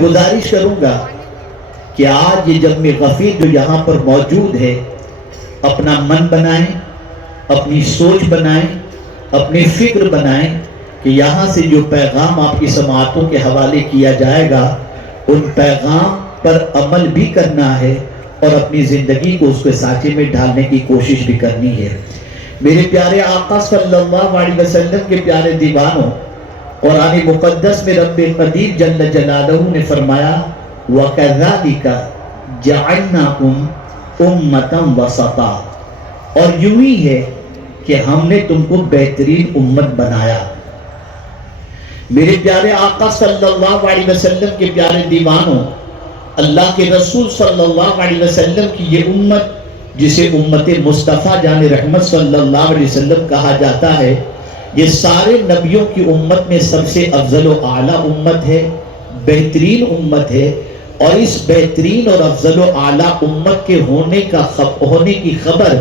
گزارش کروں گا کہ آج یہ جمع غفیر جو یہاں پر موجود ہے اپنا من بنائیں، اپنی سوچ بنائیں، اپنی فکر بنائیں کہ یہاں سے جو پیغام آپ کی سماعتوں کے حوالے کیا جائے گا ان پیغام پر عمل بھی کرنا ہے اور اپنی زندگی کو اس کے سانچے میں ڈھالنے کی کوشش بھی کرنی ہے۔ میرے پیارے آقا صلی اللہ علیہ وسلم کے پیارے دیوانوں، قرآن مقدس میں رب قدیر جل جلالہ نے فرمایا وَكَذَلِكَ جَعَلْنَاكُمْ أُمَّةً وَسَطًا، اور یوں ہی ہے کہ ہم نے تم کو بہترین امت بنایا۔ میرے پیارے آقا صلی اللہ علیہ وسلم کے پیارے دیوانوں، اللہ کے رسول صلی اللہ علیہ وسلم کی یہ امت جسے امت مصطفیٰ جان رحمت صلی اللہ علیہ وسلم کہا جاتا ہے، یہ سارے نبیوں کی امت میں سب سے افضل و اعلیٰ امت ہے، بہترین امت ہے، اور اس بہترین اور افضل و اعلیٰ امت کے ہونے کی خبر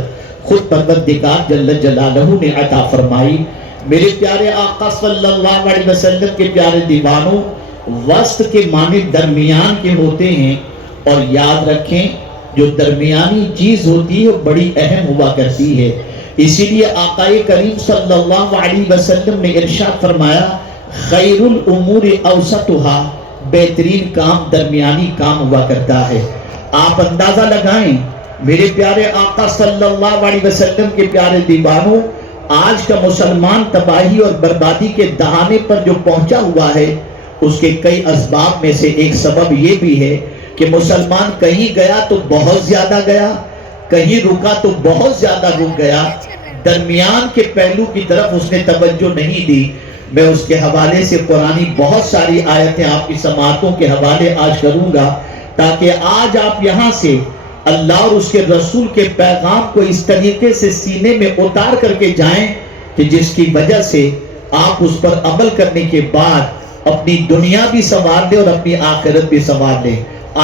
خود پروردگار جل جلالہ نے عطا فرمائی۔ میرے پیارے آقا صلی اللہ علیہ وسلم کے پیارے دیوانوں، وسط کے معنی درمیان کے ہوتے ہیں، اور یاد رکھیں جو درمیانی چیز ہوتی ہے وہ بڑی اہم ہوا کرتی ہے۔ اسی لیے آقا کریم صلی اللہ علیہ وسلم نے ارشاد فرمایا خیر الامور اوسطها، بہترین کام درمیانی کام ہوا کرتا ہے۔ آپ اندازہ لگائیں میرے پیارے آقا صلی اللہ علیہ وسلم کے پیارے دیوانوں، آج کا مسلمان تباہی اور بربادی کے دہانے پر جو پہنچا ہوا ہے اس کے کئی اسباب میں سے ایک سبب یہ بھی ہے کہ مسلمان کہیں گیا تو بہت زیادہ گیا، کہیں رکا تو بہت زیادہ رک گیا، درمیان کے پہلو کی طرف اس نے توجہ نہیں دی۔ میں اس کے حوالے سے قرآنی بہت ساری آیتیں آپ کی سماعتوں کے حوالے آج کروں گا تاکہ آج آپ یہاں سے اللہ اور اس کے رسول کے پیغام کو اس طریقے سے سینے میں اتار کر کے جائیں کہ جس کی وجہ سے آپ اس پر عمل کرنے کے بعد اپنی دنیا بھی سنوار لیں اور اپنی آخرت بھی سنوار لیں۔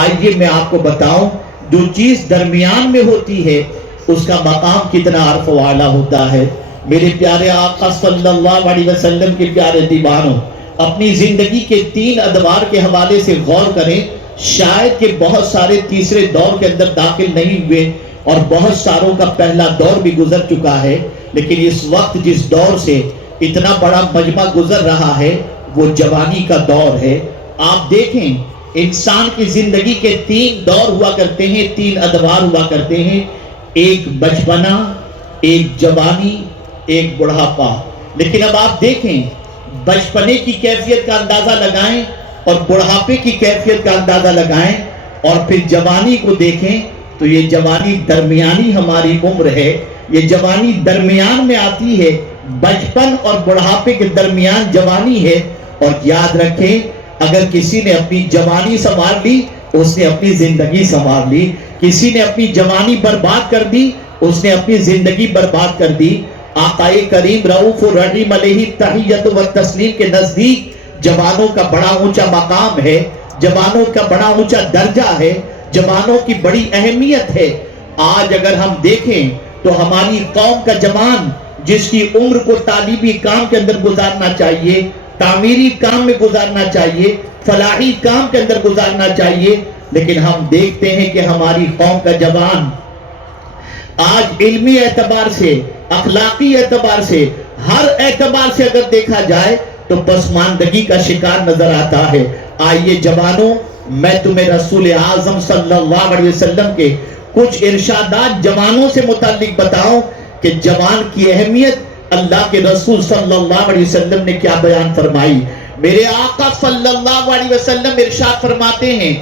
آئیے میں آپ کو بتاؤں جو چیز درمیان میں ہوتی ہے اس کا مقام کتنا عرف و اعلیٰ ہوتا ہے۔ میرے پیارے آقا صلی اللہ علیہ وسلم کے پیارے دیوانوں، اپنی زندگی کے 3 ادوار کے حوالے سے غور کریں۔ شاید کہ بہت سارے تیسرے دور کے اندر داخل نہیں ہوئے اور بہت ساروں کا پہلا دور بھی گزر چکا ہے، لیکن اس وقت جس دور سے اتنا بڑا مجمع گزر رہا ہے وہ جوانی کا دور ہے۔ آپ دیکھیں انسان کی زندگی کے 3 دور ہوا کرتے ہیں، 3 ادوار ہوا کرتے ہیں، ایک بچپنا، ایک جوانی، ایک بڑھاپا۔ لیکن اب آپ دیکھیں بچپنے کی کیفیت کا اندازہ لگائیں اور بڑھاپے کی کیفیت کا اندازہ لگائیں اور پھر جوانی کو دیکھیں تو یہ جوانی درمیانی ہماری عمر ہے، یہ جوانی درمیان میں آتی ہے، بچپن اور بڑھاپے کے درمیان جوانی ہے۔ اور یاد رکھیں اگر کسی نے اپنی جوانی سنوار لی اس نے اپنی زندگی سنوار لی، کسی نے اپنی جوانی برباد کر دی اس نے اپنی زندگی برباد کر دی۔ آقا کریم رؤوف الرحیم علیہ تحیت و تسلیم کے نزدیک جوانوں کا بڑا اونچا مقام ہے، جوانوں کا بڑا اونچا درجہ ہے، جوانوں کی بڑی اہمیت ہے۔ آج اگر ہم دیکھیں تو ہماری قوم کا جوان جس کی عمر کو تعلیمی کام کے اندر گزارنا چاہیے، تعمیری کام میں گزارنا چاہیے، فلاحی کام کے اندر گزارنا چاہیے، لیکن ہم دیکھتے ہیں کہ ہماری قوم کا جوان آج علمی اعتبار سے، اخلاقی اعتبار سے، ہر اعتبار سے اگر دیکھا جائے تو پسماندگی کا شکار نظر آتا ہے۔ آئیے جوانوں، میں تمہیں رسول اعظم صلی اللہ علیہ وسلم کے کچھ ارشادات جوانوں سے متعلق بتاؤں کہ جوان کی اہمیت اللہ کے رسول صلی اللہ علیہ وسلم نے کیا بیان فرمائی۔ میرے آقا صلی اللہ علیہ وسلم ارشاد فرماتے ہیں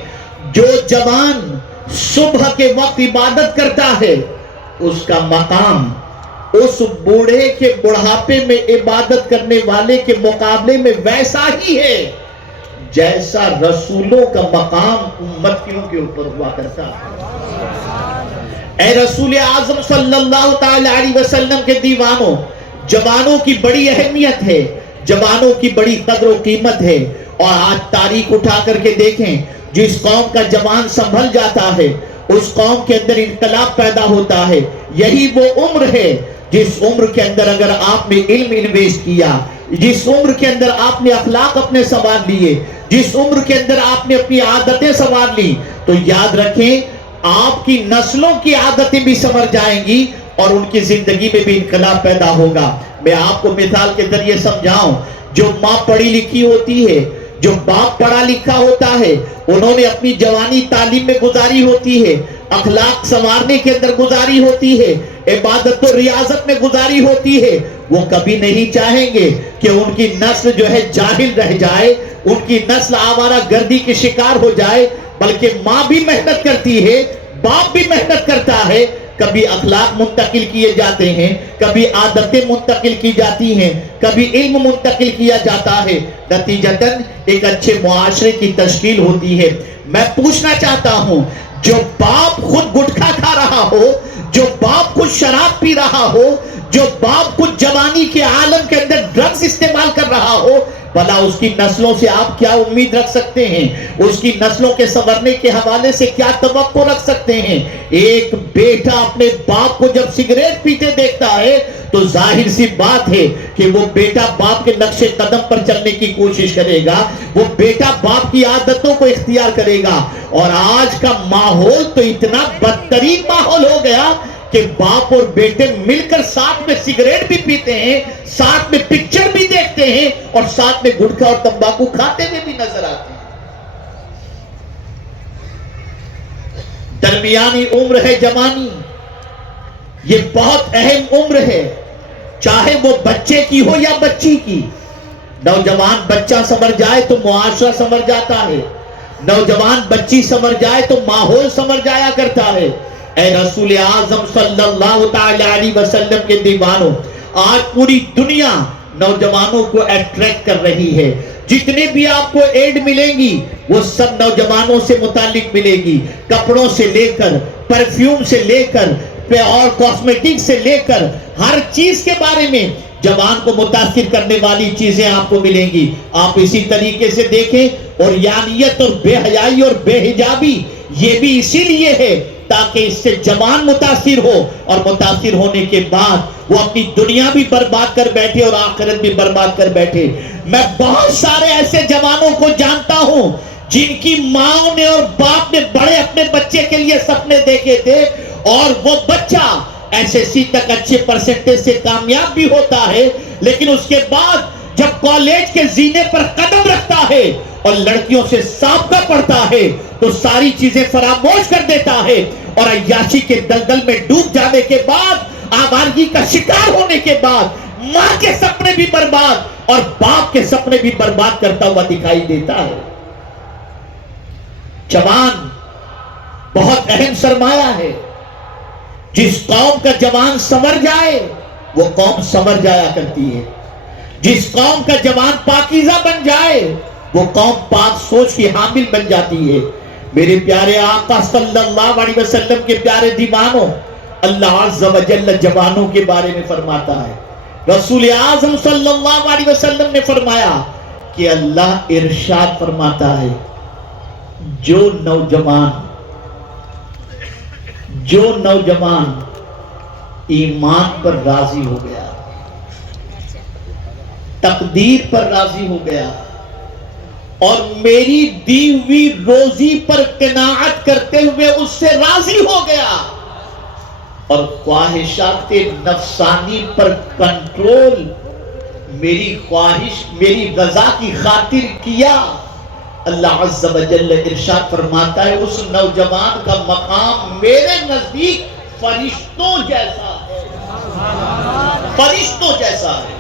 جو جوان صبح کے وقت عبادت کرتا ہے اس کا مقام اس بوڑھے کے بڑھاپے میں عبادت کرنے والے کے مقابلے میں ویسا ہی ہے جیسا رسولوں کا مقام امتیوں کے اوپر ہوا کرتا ہے۔ اے رسول اعظم صلی اللہ تعالی علیہ وسلم کے دیوانوں، جوانوں کی بڑی اہمیت ہے، جوانوں کی بڑی قدر و قیمت ہے۔ اور آج تاریخ اٹھا کر کے دیکھیں جس قوم کا جوان سنبھل جاتا ہے اس قوم کے اندر انقلاب پیدا ہوتا ہے۔ یہی وہ عمر ہے جس عمر کے اندر اگر آپ نے علم انویسٹ کیا، جس عمر کے اندر آپ نے اخلاق اپنے سنوار لیے، جس عمر کے اندر آپ نے اپنی عادتیں سنوار لی تو یاد رکھیں آپ کی نسلوں کی عادتیں بھی سنور جائیں گی اور ان کی زندگی میں بھی انقلاب پیدا ہوگا۔ میں آپ کو مثال کے ذریعے سمجھاؤں، جو ماں پڑھی لکھی ہوتی ہے، جو باپ پڑھا لکھا ہوتا ہے، انہوں نے اپنی جوانی تعلیم میں گزاری ہوتی ہے، اخلاق سنوارنے کے اندر گزاری ہوتی ہے، عبادت و ریاضت میں گزاری ہوتی ہے، وہ کبھی نہیں چاہیں گے کہ ان کی نسل جو ہے جاہل رہ جائے، ان کی نسل آوارہ گردی کے شکار ہو جائے، بلکہ ماں بھی محنت کرتی ہے، باپ بھی محنت کرتا ہے، کبھی اخلاق منتقل کیے جاتے ہیں، کبھی عادتیں منتقل کی جاتی ہیں، کبھی علم منتقل کیا جاتا ہے، نتیجتاً ایک اچھے معاشرے کی تشکیل ہوتی ہے۔ میں پوچھنا چاہتا ہوں، جو باپ خود گٹکھا کھا رہا ہو، جو باپ خود شراب پی رہا ہو، جو باپ خود جوانی کے عالم کے اندر ڈرگز استعمال کر رہا ہو، بھلا اس کی نسلوں سے آپ کیا امید رکھ سکتے ہیں؟ اس کی نسلوں کے سنورنے کے حوالے سے کیا توقع رکھ سکتے ہیں؟ ایک بیٹا اپنے باپ کو جب سگریٹ پیتے دیکھتا ہے تو ظاہر سی بات ہے کہ وہ بیٹا باپ کے نقش قدم پر چلنے کی کوشش کرے گا، وہ بیٹا باپ کی عادتوں کو اختیار کرے گا۔ اور آج کا ماحول تو اتنا بدترین ماحول ہو گیا کہ باپ اور بیٹے مل کر ساتھ میں سگریٹ بھی پیتے ہیں، ساتھ میں پکچر بھی دیکھتے ہیں اور ساتھ میں گٹکا اور تمباکو کھاتے ہوئے بھی نظر آتے ہیں۔ درمیانی عمر ہے جوانی، یہ بہت اہم عمر ہے، چاہے وہ بچے کی ہو یا بچی کی۔ نوجوان بچہ سنور جائے تو معاشرہ سنور جاتا ہے، نوجوان بچی سنور جائے تو ماحول سنور جایا کرتا ہے۔ اے رسول اعظم صلی اللہ تعالی علیہ وسلم کے دیوانوں، آج پوری دنیا نوجوانوں کو اٹریکٹ کر رہی ہے، جتنے بھی آپ کو ایڈ ملیں گی وہ سب نوجوانوں سے متعلق ملے گی، کپڑوں سے لے کر، پرفیوم سے لے کر اور کاسمیٹک سے لے کر ہر چیز کے بارے میں جوان کو متاثر کرنے والی چیزیں آپ کو ملیں گی۔ آپ اسی طریقے سے دیکھیں، اور یانیت اور بے حیائی اور بے حجابی یہ بھی اسی لیے ہے تاکہ اس سے جوان متاثر ہو، اور متاثر ہونے کے بعد وہ اپنی دنیا بھی برباد کر بیٹھے اور آخرت بھی برباد کر بیٹھے۔ میں بہت سارے ایسے جوانوں کو جانتا ہوں جن کی ماں نے اور باپ نے بڑے اپنے بچے کے لیے سپنے دیکھے تھے، اور وہ بچہ SSC تک اچھے پرسنٹیج سے کامیاب بھی ہوتا ہے، لیکن اس کے بعد جب کالج کے زینے پر قدم رکھتا ہے اور لڑکیوں سے سابقہ پڑھتا ہے تو ساری چیزیں فراموش کر دیتا ہے، اور عیاشی کے دلدل میں ڈوب جانے کے بعد، آوارگی کا شکار ہونے کے بعد ماں کے سپنے بھی برباد اور باپ کے سپنے بھی برباد کرتا ہوا دکھائی دیتا ہے۔ جوان بہت اہم سرمایہ ہے، جس قوم کا جوان سنور جائے وہ قوم سنور جایا کرتی ہے، جس قوم کا جوان پاکیزہ بن جائے وہ قوم پاک سوچ کی حامل بن جاتی ہے۔ میرے پیارے آقا صلی اللہ علیہ وسلم کے پیارے دیوانوں، اللہ عز و جل جوانوں کے بارے میں فرماتا ہے، رسول اعظم صلی اللہ علیہ وسلم نے فرمایا کہ اللہ ارشاد فرماتا ہے، جو نوجوان ایمان پر راضی ہو گیا، تقدیر پر راضی ہو گیا، اور میری دی ہوئی روزی پر قناعت کرتے ہوئے اس سے راضی ہو گیا، اور خواہشات نفسانی پر کنٹرول، میری خواہش، میری رضا کی خاطر کیا، اللہ عز و جل ارشاد فرماتا ہے اس نوجوان کا مقام میرے نزدیک فرشتوں جیسا ہے، فرشتوں جیسا ہے۔